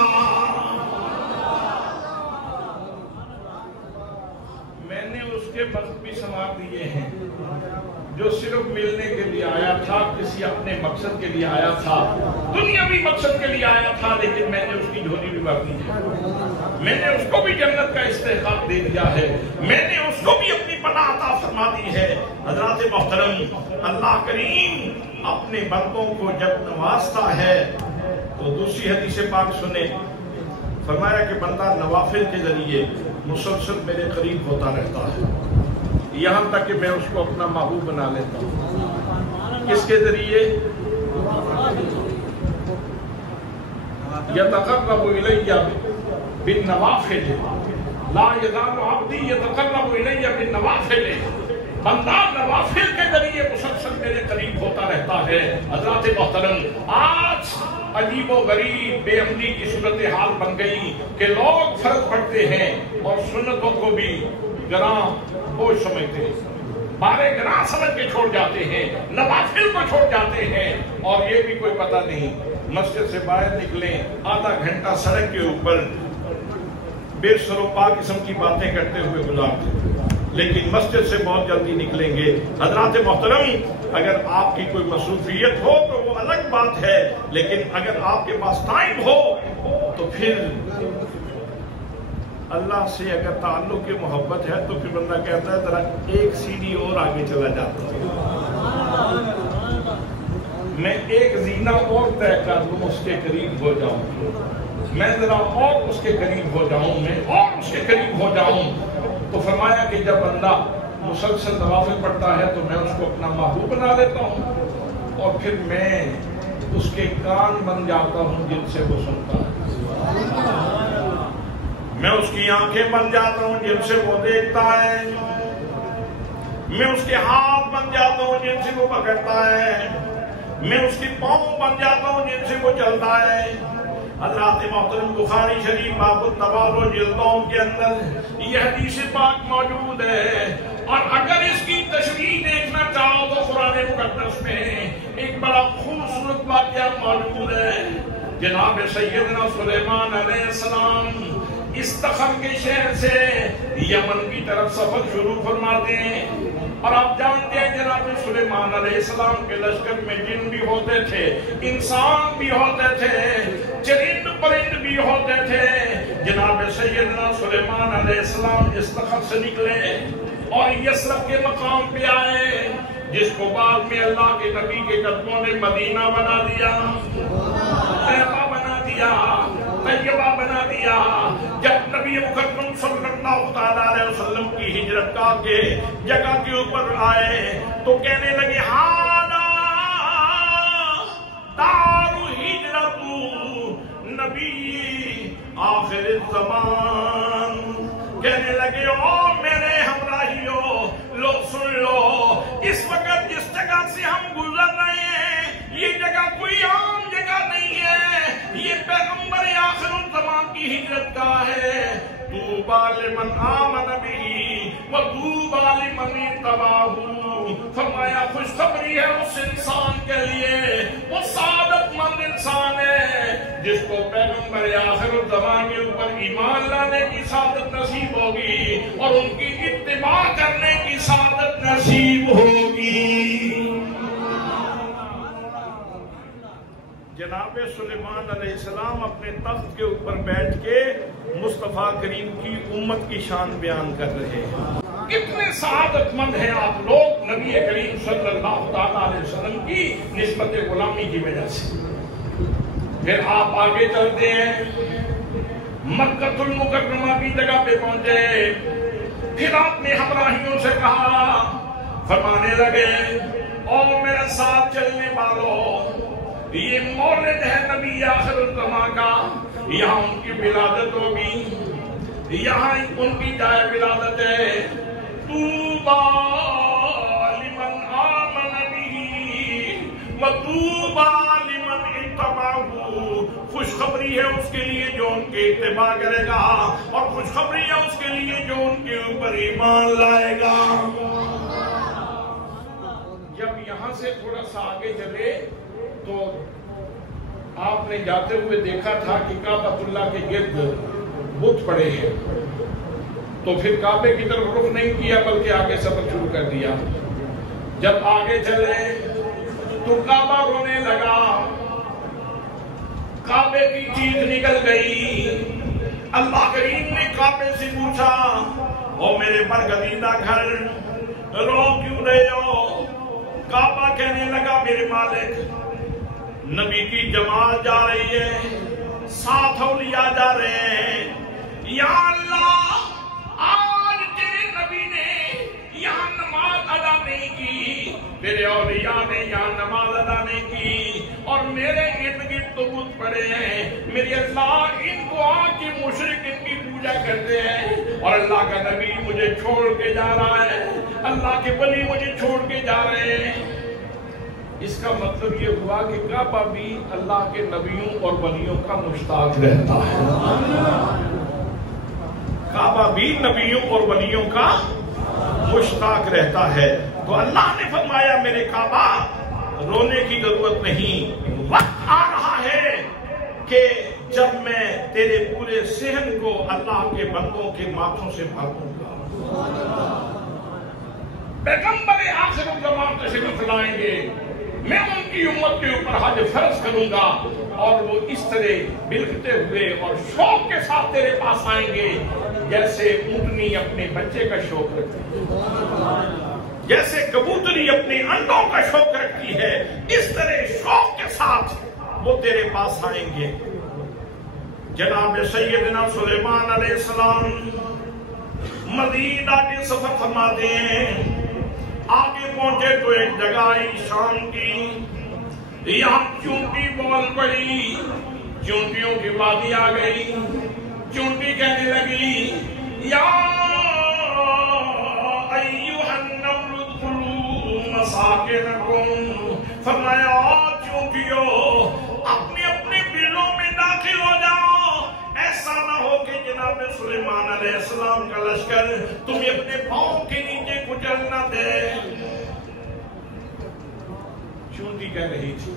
میں نے اس کے بخت بھی سنوار دیے ہیں، جو صرف ملنے کے لیے آیا تھا، کسی اپنے مقصد کے لیے آیا تھا، دنیاوی مقصد کے لیے آیا تھا، لیکن میں نے اس کی جھولی بھی بھر دی ہے، میں نے اس کو بھی جنت کا استحقاق دے دیا ہے، میں نے اس کو بھی اپنی پناہ عطا فرما دی ہے۔ حضرات محترم، اللہ کریم اپنے بندوں کو جب نوازتا ہے تو دوسری حدیث پاک سنیں، فرمایا کہ بندہ نوافل کے ذریعے مسلسل میرے قریب ہوتا رہتا ہے، یہاں تک کہ میں اس کو اپنا محبوب بنا لیتا ہوں۔ کس کے ذریعے؟ یتقرب الیہ بالنوافل، لا یزال عبدی یتقرب الیہ بالنوافل، بندہ نوافل کے ذریعے مسلسل میرے قریب ہوتا رہتا ہے۔ حضرات محترم، آج عجیب و غریب بے عملی کی صورتحال بن گئی کہ لوگ فرض پڑھتے ہیں اور سنتوں کو بھی گراں بوجھ سمجھتے ہیں، بارے گراں سمجھ کے چھوڑ جاتے ہیں، نوافل کو چھوڑ جاتے ہیں، اور یہ بھی کوئی پتہ نہیں مسجد سے باہر نکلیں آدھا گھنٹہ سڑک کے اوپر بے سروپا قسم کی باتیں کرتے ہوئے گزارتے، لیکن مسجد سے بہت جلدی نکلیں گے۔ حضرات محترم، اگر آپ کی کوئی مصروفیت ہو تو وہ الگ بات ہے، لیکن اگر آپ کے پاس ٹائم ہو تو پھر اللہ سے اگر تعلق کی محبت ہے تو پھر بندہ کہتا ہے ذرا ایک سیڑھی اور آگے چلا جاتا ہوں، میں ایک زینہ اور طے کر لوں، اس کے قریب ہو جاؤں، میں ذرا اور اس کے قریب ہو جاؤں، میں اور اس کے قریب ہو جاؤں۔ تو فرمایا کہ جب بندہ مسلسل نوافل پڑھتا ہے تو میں اس کو اپنا محبوب بنا لیتا ہوں، اور پھر میں اس کے کان بن جاتا ہوں جن سے وہ سنتا ہے، میں اس کی آنکھیں بن جاتا ہوں جن سے وہ دیکھتا ہے، میں اس کے ہاتھ بن جاتا ہوں جن سے وہ پکڑتا ہے، میں اس کی پاؤں بن جاتا ہوں جن سے وہ چلتا ہے۔ حضرات محترم، بخاری شریف باب التوالو جلدوں کے اندر یہ حدیث پاک موجود ہے، اور اگر اس کی تشریح دیکھنا چاہو تو قرآن مقدس میں ایک بڑا خوبصورت واقعہ موجود ہے۔ جناب سیدنا سلیمان علیہ السلام استخر کے شہر سے یمن کی طرف سفر شروع فرماتے ہیں، اور آپ جانتے ہیں جناب سلیمان علیہ السلام کے لشکر میں جن بھی ہوتے تھے، انسان بھی ہوتے تھے، چرند پرند بھی ہوتے تھے۔ جناب سیدنا سلیمان علیہ السلام استخر سے نکلے اور یثرب کے مقام پہ آئے، جس کو بعد میں اللہ کے نبی کے قدموں نے مدینہ بنا دیا، طیبہ بنا دیا، طیبہ بنا دیا۔ جب نبی مکرم صلی اللہ علیہ وسلم کی ہجرت کا کے جگہ کے اوپر آئے تو کہنے لگے ہانا دار ہجرت نبی آخر الزمان، کہنے لگے او میرے ہمراہیوں، لو سن لو، اس وقت جس جگہ سے ہم گزر رہے ہیں یہ جگہ کوئی عام جگہ نہیں ہے، یہ پیغمبر آخر الزمان کی ہجرت کا ہے۔ طوبیٰ لمن آمن بہ وطوبیٰ لمن اتبعہ، فرمایا خوشخبری ہے اس انسان کے لیے، وہ سعادت مند انسان ہے جس کو پیغمبر آخر الزمان کے اوپر ایمان لانے کی سعادت نصیب ہوگی اور ان کی اتباع کرنے کی سعادت نصیب ہوگی۔ جناب سلیمان علیہ السلام اپنے تخت کے اوپر بیٹھ کے مصطفیٰ کریم کی امت کی شان بیان کر رہے ہیں۔ کتنے سعادت مند ہیں آپ لوگ نبی کریم صلی اللہ علیہ وسلم کی نسبت غلامی کی وجہ سے۔ پھر آپ آگے چلتے ہیں، مکہ المکرمہ کی جگہ پہ پہنچے، پھر آپ نے ہمراہیوں سے کہا، فرمانے لگے اور میرے ساتھ چلنے والوں، یہ مولد ہے نبی آخر الزمان کا، یہاں ان کی ولادت ہوگی، یہاں ان کی جائے ولادت ہے۔ طوبیٰ لمن آمن بہ وطوبیٰ لمن اتبعہ، خوشخبری ہے اس کے لیے جو ان کے اتباع کرے گا، اور خوشخبری ہے اس کے لیے جو ان کے اوپر ایمان لائے گا۔ جب یہاں سے تھوڑا سا آگے چلے تو آپ نے جاتے ہوئے دیکھا تھا کہ کعبۃ اللہ کے گرد بت پڑے ہیں، تو پھر کعبے کی طرف رخ نہیں کیا بلکہ آگے سفر شروع کر دیا۔ جب آگے چلے تو کعبہ رونے لگا، کعبے کی چیز نکل گئی۔ اللہ کریم نے کعبے سے پوچھا، او میرے برگزیدہ گھر، رو کیوں رہے ہو؟ کعبہ کہنے لگا میرے مالک، نبی کی جماعت جا رہی ہے، ساتھ اولیاء جا رہے ہیں، یا اللہ آج تیرے نبی نے یہاں نماز ادا نہیں کی، تیرے اولیاء نے یہاں نماز ادا نہیں کی، اور میرے ارد گرد تو بت پڑے ہیں، میری اللہ ان کو آ کے مشرک ان کی پوجا کرتے ہیں، اور اللہ کا نبی مجھے چھوڑ کے جا رہا ہے، اللہ کے ولی مجھے چھوڑ کے جا رہے ہیں۔ اس کا مطلب یہ ہوا کہ کعبہ بھی اللہ کے نبیوں اور ولیوں کا مشتاق رہتا ہے، کعبہ بھی نبیوں اور ولیوں کا مشتاق رہتا ہے۔ تو اللہ نے فرمایا میرے کعبہ رونے کی ضرورت نہیں، وقت آ رہا ہے کہ جب میں تیرے پورے صحن کو اللہ کے بندوں کے ماتھوں سے بھروں گا۔ پیغمبر آخر الزمان تشریف لائیں گے، میں ان کی امت کے اوپر حج فرض کروں گا، اور وہ اس طرح بلکتے ہوئے اور شوق کے ساتھ تیرے پاس آئیں گے جیسے اونٹنی اپنے بچے کا شوق رکھتی ہے، جیسے کبوتری اپنے انڈوں کا شوق رکھتی ہے، اس طرح شوق کے ساتھ وہ تیرے پاس آئیں گے۔ جناب سیدنا سلیمان علیہ السلام مزید آگے سفر فرماتے ہیں، آگے پہنچے تو ایک جگہ آئی شام کی، یہاں چونٹی بول پڑی، چونٹیوں کی وادی آ گئی، چونٹی کہنے لگی یا ایھا النمل ادخلوا مساکنکم، فرمایا چونٹیوں اپنے اپنے بلوں میں داخل ہو جاؤ، ایسا نہ ہو کہ جناب سلیمان علیہ السلام کا لشکر تمہیں اپنے پاؤں کے نیچے کچل نہ دے۔ چونٹی کہہ رہی تھی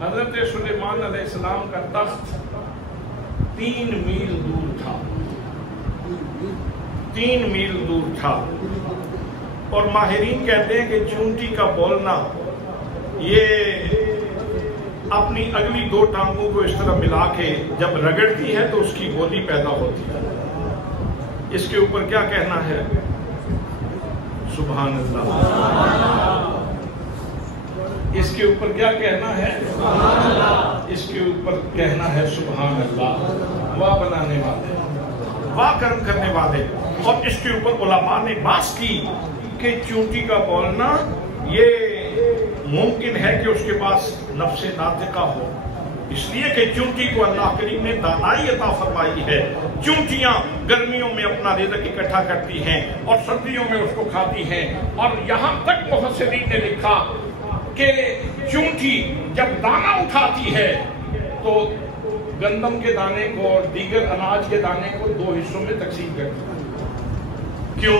حضرت سلیمان علیہ السلام کا تخت 3 میل دور تھا، 3 میل دور تھا، اور ماہرین کہتے ہیں کہ چونٹی کا بولنا یہ اپنی اگلی 2 ٹانگوں کو اس طرح ملا کے جب رگڑتی ہے تو اس کی بولی پیدا ہوتی ہے۔ اس کے اوپر کیا کہنا ہے؟ سبحان اللہ۔ اس کے اوپر کیا کہنا ہے؟ اس کے اوپر کہنا ہے سبحان اللہ۔ واہ بنانے والے، واہ کرم کرنے والے۔ اور اس کے اوپر علماء نے بات کی کہ چونٹی کا بولنا یہ ممکن ہے کہ اس کے پاس نفس ناطقہ ہو، اس لیے کہ چونٹی کو اللہ کریم نے دانائی عطا فرمائی ہے۔ چونٹیاں گرمیوں میں اپنا رزق اکٹھا کرتی ہیں اور سردیوں میں اس کو کھاتی ہیں، اور یہاں تک مفسرین نے لکھا کہ چونٹی جب دانہ اٹھاتی ہے تو گندم کے دانے کو اور دیگر اناج کے دانے کو 2 حصوں میں تقسیم کرتی ہے۔ کیوں؟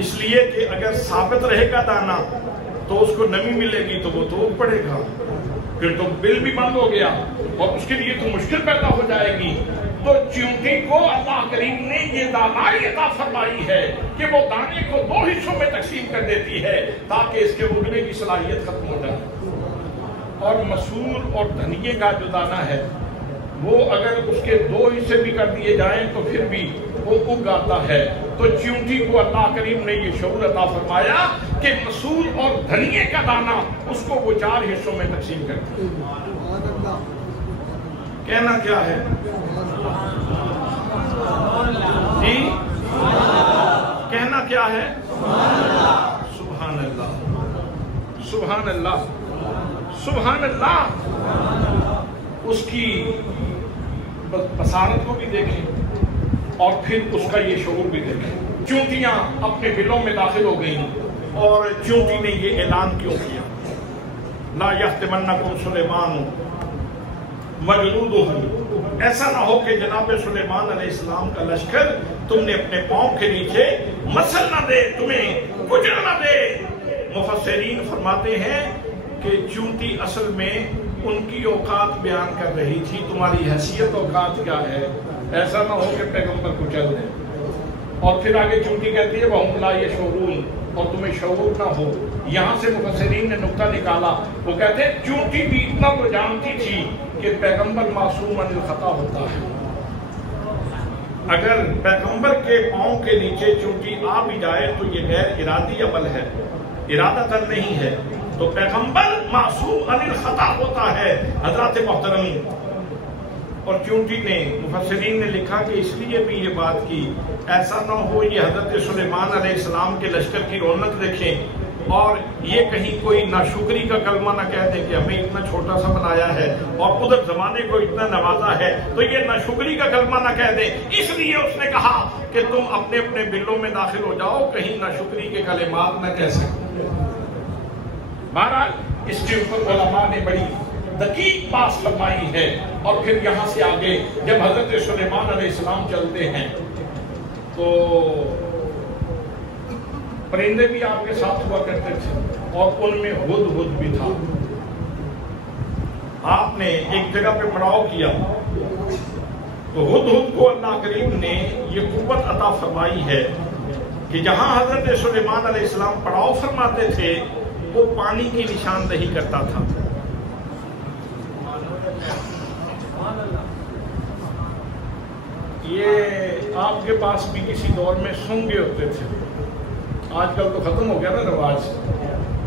اس لیے کہ اگر ثابت رہے گا دانہ تو اس کو نمی ملے گی تو وہ توڑ پڑے گا، پھر تو بل بھی بند ہو گیا اور اس کے لیے تو مشکل پیدا ہو جائے گی۔ تو چونٹی کو اللہ کریم نے یہ دانائی عطا فرمائی ہے کہ وہ دانے کو 2 حصوں میں تقسیم کر دیتی ہے تاکہ اس کے اگنے کی صلاحیت ختم ہو جائے۔ اور مسور اور دھنیے کا جو دانہ ہے وہ اگر اس کے 2 حصے بھی کر دیے جائیں تو پھر بھی وہ اگ آتا ہے۔ تو چونٹی کو اللہ کریم نے یہ شعور عطا فرمایا کہ مسور اور دھنیے کا دانہ اس کو وہ 4 حصوں میں تقسیم کرتی ہے۔ کہنا کیا ہے؟ جی کہنا کیا ہے؟ سبحان اللہ، سبحان اللہ، سبحان اللہ۔ اس کی بصارت کو بھی دیکھیں اور پھر اس کا یہ شعور بھی دیکھیں۔ چونٹیاں اپنے بلوں میں داخل ہو گئیں، اور چونٹی نے یہ اعلان کیوں کیا؟ لا یحتمنکم سلیمان وجنودہ، ایسا نہ ہو کہ جناب سلیمان علیہ السلام کا لشکر تم نے اپنے پاؤں کے نیچے مسل نہ دے، تمہیں کچل نہ دے۔ مفسرین فرماتے ہیں کہ چونٹی اصل میں ان کی اوقات بیان کر رہی تھی، تمہاری حیثیت اوقات کیا ہے، ایسا نہ ہو کہ پیغمبر کو چل دیں۔ اور پھر آگے چونٹی کہتی ہے وَهُمْ لَا يَشْعُرُونَ، اور تمہیں شعور نہ ہو۔ یہاں سے مفسرین نے نقطہ نکالا، وہ کہتے ہیں چونٹی بھی اتنا تو جانتی تھی کہ پیغمبر معصوم عن الخطا ہوتا ہے۔ اگر پیغمبر کے پاؤں کے نیچے چونٹی آ بھی جائے تو یہ غیر ارادی عمل ہے، ارادتاً نہیں ہے، تو پیغمبر معصوم عن الخطا ہوتا ہے۔ حضرات محترم، اور چونٹی نے مفسرین نے لکھا کہ اس لیے بھی یہ بات کی ایسا نہ ہو یہ حضرت سلیمان علیہ السلام کے لشکر کی رونق دیکھیں اور یہ کہیں کوئی ناشکری کا کلمہ نہ کہہ دیں کہ ہمیں اتنا چھوٹا سا بنایا ہے اور ادھر زمانے کو اتنا نوازا ہے تو یہ ناشکری کا کلمہ نہ کہہ دیں، اس لیے اس نے کہا کہ تم اپنے اپنے بلوں میں داخل ہو جاؤ، کہیں ناشکری کے کلمات نہ کہہ سکو۔ بہرحال اس کے اوپر علماء نے بڑی دقیق بات فرمائی ہے۔ اور پھر یہاں سے آگے جب حضرت سلیمان علیہ السلام چلتے ہیں تو پرندے بھی آپ کے ساتھ ہوا کرتے تھے اور ان میں ہدہد بھی تھا۔ آپ نے ایک جگہ پہ پڑاؤ کیا تو ہدہد کو اللہ کریم نے یہ قوت عطا فرمائی ہے کہ جہاں حضرت سلیمان علیہ السلام پڑاؤ فرماتے تھے وہ پانی کی نشاندہی کرتا تھا۔ یہ آپ کے پاس بھی کسی دور میں سونگے ہوتے تھے، آج کل تو ختم ہو گیا نا رواج۔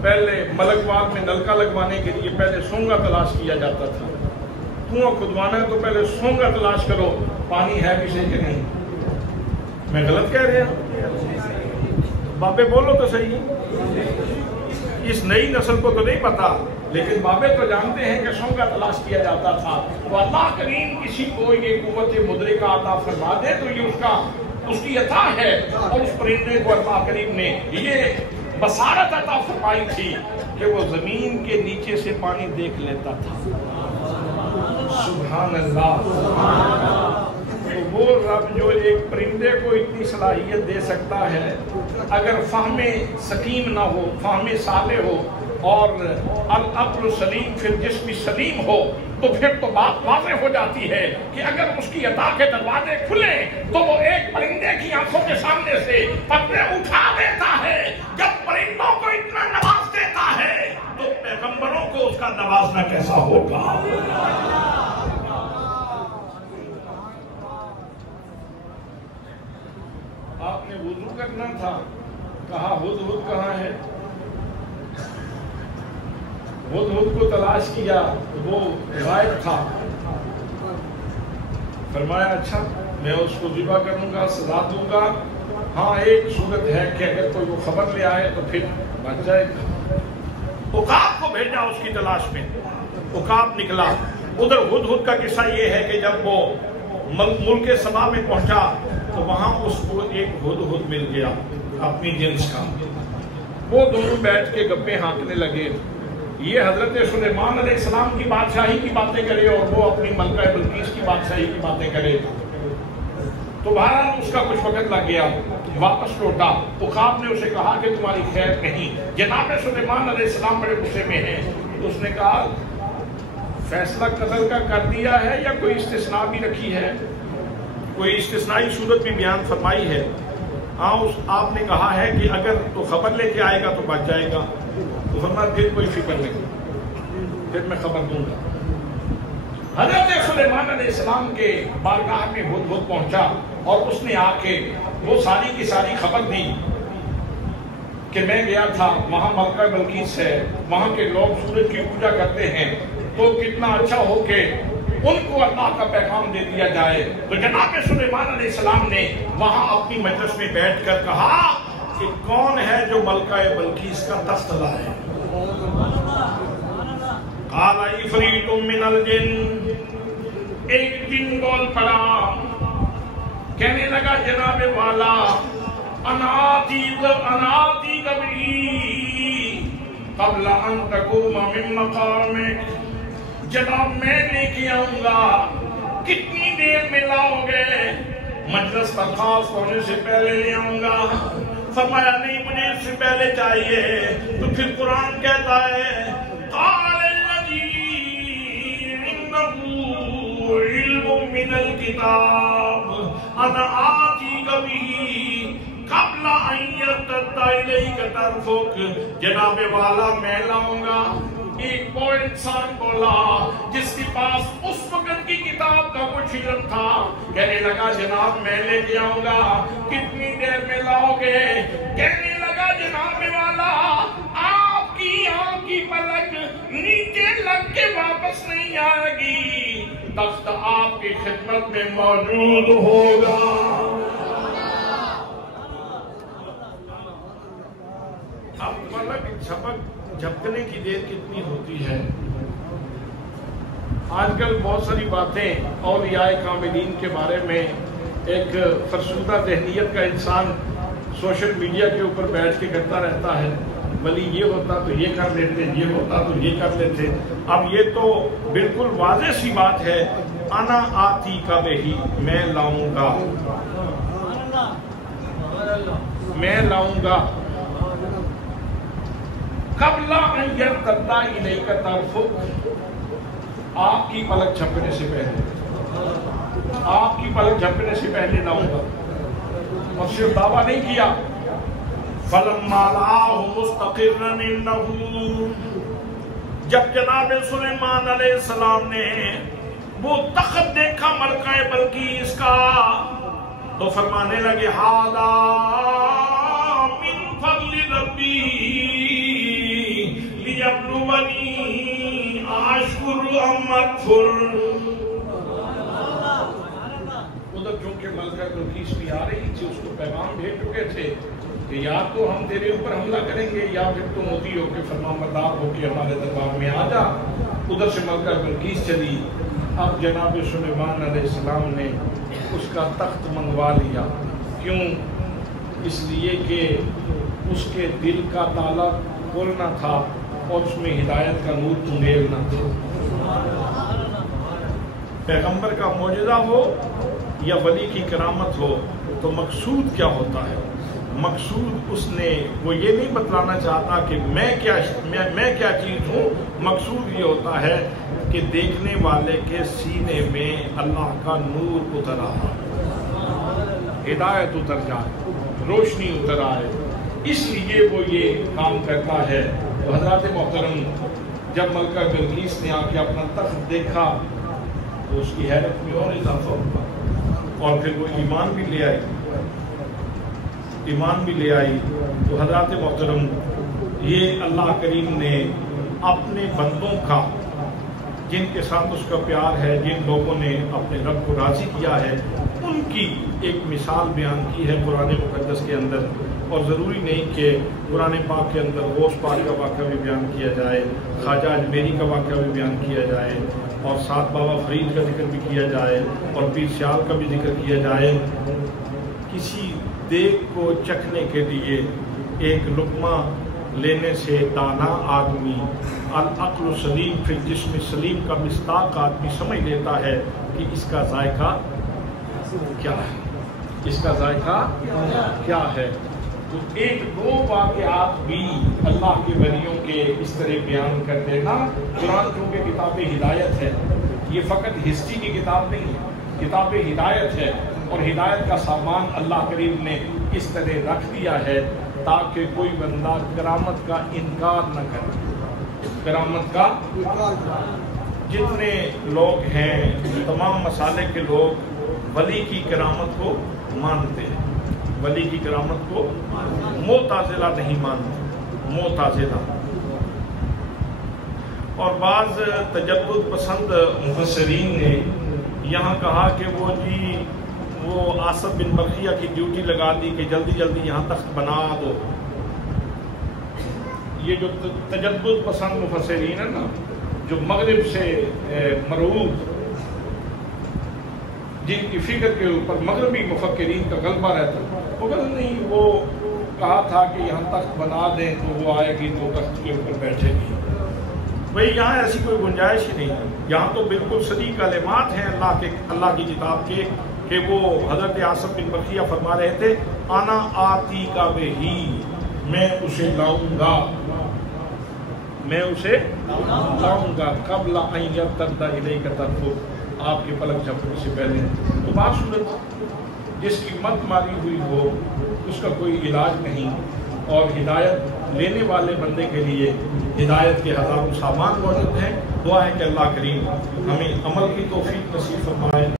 پہلے ملک باغ میں نلکا لگوانے کے لیے پہلے سونگا تلاش کیا جاتا تھا، کنواں کھدوانا ہے تو پہلے سونگا تلاش کرو پانی ہے بھی صحیح کہ نہیں۔ میں غلط کہہ رہا ہوں؟ بابے بولو تو صحیح، اس نئی نسل کو تو نہیں پتا، لیکن بابے تو جانتے ہیں کہ سونگا تلاش کیا جاتا تھا۔ تو اللہ کریم کسی کو یہ قوت مدرکہ عطا فرما دے تو یہ اس کی عطا ہے، اور اس پرندے کو اللہ کریم نے یہ بصارت عطا فرمائی تھی کہ وہ زمین کے نیچے سے پانی دیکھ لیتا تھا۔ سبحان اللہ۔ تو وہ رب جو ایک پرندے کو اتنی صلاحیت دے سکتا ہے، اگر فہم سقیم نہ ہو، فہم صالح ہو اور العقل سلیم پھر جسم سلیم ہو تو پھر تو بات واضح ہو جاتی ہے کہ اگر اس کی عطا کے دروازے کھلیں تو وہ ایک پرندے کی آنکھوں کے سامنے سے پردے اٹھا دیتا ہے۔ جب پرندوں کو اتنا نواز دیتا ہے تو پیغمبروں کو اس کا نوازنا کیسا ہوگا؟ آپ نے وضو کرنا تھا، کہا ہدہد کہاں ہے؟ ہدہد کو تلاش کیا، وہ غائب تھا۔ فرمایا اچھا میں اس کو ذبح کروں گا، سزا دوں گا، ہاں ایک صورت ہے کہ اگر کوئی وہ خبر لے آئے تو پھر بچ جائے گا۔ عقاب کو بھیجا اس کی تلاش میں، عقاب نکلا۔ ادھر ہدہد کا قصہ یہ ہے کہ جب وہ ملک سبا میں پہنچا تو وہاں اس کو ایک ہدہد مل گیا اپنی جنس کا۔ وہ دونوں بیٹھ کے گپے ہانکنے لگے، یہ حضرت سلیمان علیہ السلام کی بادشاہی کی باتیں کرے اور وہ اپنی ملکہ بلقیس کی بادشاہی کی باتیں کرے۔ تو بہرحال اس کا کچھ وقت لگ گیا، واپس لوٹا۔ عقاب نے اسے کہا کہ تمہاری خیر نہیں، جناب سلیمان علیہ السلام بڑے غصے میں ہیں۔ تو اس نے کہا فیصلہ قتل کا کر دیا ہے یا کوئی استثناء بھی رکھی ہے؟ کوئی استثنائی صورت بھی بیان فرمائی ہے؟ ہاں آپ نے کہا ہے کہ اگر تو خبر لے کے آئے گا تو بچ جائے گا۔ تو فرمایا پھر کوئی فکر نہیں، پھر میں خبر دوں گا۔ حضرت سلیمان علیہ السلام کے بارگاہ میں ہدہد پہنچا اور اس نے آ کے وہ ساری کی ساری خبر دی کہ میں گیا تھا، وہاں ملکہ بلقیس ہے، وہاں کے لوگ سورج کی پوجا کرتے ہیں، تو کتنا اچھا ہو کہ ان کو اللہ کا پیغام دے دیا جائے۔ تو جناب سلیمان علیہ السلام نے وہاں اپنی مجلس میں بیٹھ کر کہا کہ کون ہے جو ملکہ بلقیس کا تخت لائے؟ قال عفریت من الجن، ایک جن بول پڑا، کہنے لگا جناب والا اناتی کبھی قبل ان تقوم من مقامک، جناب میں لے کے آؤں گا، کتنی دیر میں لاؤ گے؟ مجلس برخاست ہونے سے پہلے لے آؤں گا۔ فرمایا نہیں مجھے اس سے پہلے چاہیے۔ تو پھر قرآن کہتا ہے قال الذی عنده علم من الکتاب انا آتیک بہ قبل ان یرتد الیک طرفک، جناب والا میں لاؤں گا۔ ایک وہ انسان بولا جس کے پاس اس وقت کی کتاب کا کچھ علم تھا، کہنے لگا جناب میں لے کے آؤں گا، کتنی دیر میں لاؤ گے؟ کہنے لگا جناب والا آپ کی آنکھ کی پلک نیچے لگ کے واپس نہیں آئے گی، تخت آپ کی خدمت میں موجود ہوگا۔ اب پلک جھپکنے کی دیر کتنی ہوتی ہے؟ آج کل بہت ساری باتیں اولیاء کاملین کے بارے میں ایک فرسودہ ذہنیت کا انسان سوشل میڈیا کے اوپر بیٹھ کے کرتا رہتا ہے، ولی یہ ہوتا تو یہ کر لیتے، یہ ہوتا تو یہ کر لیتے۔ اب یہ تو بالکل واضح سی بات ہے، انا آتی کا بہی، میں لاؤں گا، میں لاؤں گا، قبل ان یرتد الیک طرفک، آپ کی پلک جھپکنے سے پہلے، آپ کی پلک جھپکنے سے پہلے لاؤں گا۔ اور صرف دعویٰ نہیں کیا، فَلَمَّا رَآهُ مُسْتَقِرًّا عِندَهُ، جب جناب سلیمان علیہ السلام نے وہ تخت دیکھا ملکہ بلقیس کا، تو فرمانے لگے ہَذَا مِن فَضْلِ رَبِّی لِيَبْلُوَنِی أَشْكُرُ أَمْ أَکْفُرُ۔ ادھر چونکہ ملکہ بلقیس بھی آ رہی تھی، اس کو پیغام بھیج چکے تھے کہ یا تو ہم تیرے اوپر حملہ کریں گے یا پھر تو موتی ہو کے فرمانبردار ہو کے ہمارے دربار میں آ جا۔ ادھر سے ملکہ بلقیس چلی۔ اب جناب سلیمان علیہ السلام نے اس کا تخت منگوا لیا۔ کیوں؟ اس لیے کہ اس کے دل کا تالا کھولنا تھا اور اس میں ہدایت کا نور انگیلنا تھا۔ پیغمبر کا معجزہ ہو یا ولی کی کرامت ہو تو مقصود کیا ہوتا ہے؟ مقصود اس نے وہ یہ نہیں بتلانا چاہتا کہ میں کیا چیز ہوں، مقصود یہ ہوتا ہے کہ دیکھنے والے کے سینے میں اللہ کا نور اتر آئے، ہدایت اتر جائے، روشنی اتر آئے، اس لیے وہ یہ کام کرتا ہے۔ تو حضرات محترم، جب ملکہ بلقیس نے آ کے اپنا تخت دیکھا تو اس کی حیرت میں اور اضافہ ہوا، اور پھر وہ ایمان بھی لے آئی۔ تو حضرات محترم، یہ اللہ کریم نے اپنے بندوں کا، جن کے ساتھ اس کا پیار ہے، جن لوگوں نے اپنے رب کو راضی کیا ہے، ان کی ایک مثال بیان کی ہے قرآن مقدس کے اندر۔ اور ضروری نہیں کہ قرآن پاک کے اندر غوث پاک کا واقعہ بھی بیان کیا جائے، خواجہ اجمیری کا واقعہ بھی بیان کیا جائے، اور ساتھ بابا فرید کا ذکر بھی کیا جائے، اور پیر سیال کا بھی ذکر کیا جائے۔ کسی دیگ کو چکھنے کے لیے ایک لقمہ لینے سے دانا آدمی، العقل سلیم فی الجسم سلیم کا مصداق آدمی سمجھ لیتا ہے کہ اس کا ذائقہ کیا ہے، اس کا ذائقہ کیا ہے۔ تو ایک دو واقعات بھی اللہ کے ولیوں کے اس طرح بیان کر دینا۔ قرآن چونکہ کتاب ہدایت ہے، یہ فقط ہسٹری کی کتاب نہیں ہے، کتاب ہدایت ہے، اور ہدایت کا سامان اللہ کریم نے اس طرح رکھ دیا ہے تاکہ کوئی بندہ کرامت کا انکار نہ کرے۔ کرامت کا جتنے لوگ ہیں، تمام مسالے کے لوگ ولی کی کرامت کو مانتے ہیں، ولی کی کرامت کو معتزلہ نہیں مانتے، معتزلہ۔ اور بعض تجدد پسند مفسرین نے یہاں کہا کہ وہ آصف بن بلخیہ کی ڈیوٹی لگا دی کہ جلدی جلدی یہاں تخت بنا دو۔ یہ جو تجدد پسند مفسرین ہیں نا، جو مغرب سے مرعوب، جن کی فکر کے اوپر مغربی مفکرین کا غلبہ رہتا، مگر نہیں، وہ کہا تھا کہ یہاں تخت بنا دیں تو وہ آئے گی تو تخت کے اوپر بیٹھے گی۔ بھئی یہاں ایسی کوئی گنجائش ہی نہیں ہے، یہاں تو بالکل صدیق کلمات ہیں اللہ کی کتاب کے، کہ وہ حضرت آصف بن بلخیہ فرما رہے تھے، انا آتی کا بہی، میں اسے لاؤں گا، میں اسے لاؤں گا، قبل ان یرتد الیک طرفک، آپ کے پلک جھپکنے سے پہلے۔ تو بات صورت جس کی مت ماری ہوئی ہو اس کا کوئی علاج نہیں، اور ہدایت لینے والے بندے کے لیے ہدایت کے ہزاروں سامان موجود ہیں۔ دعا ہے کہ اللہ کریم ہمیں عمل کی توفیق نصیب فرمائے۔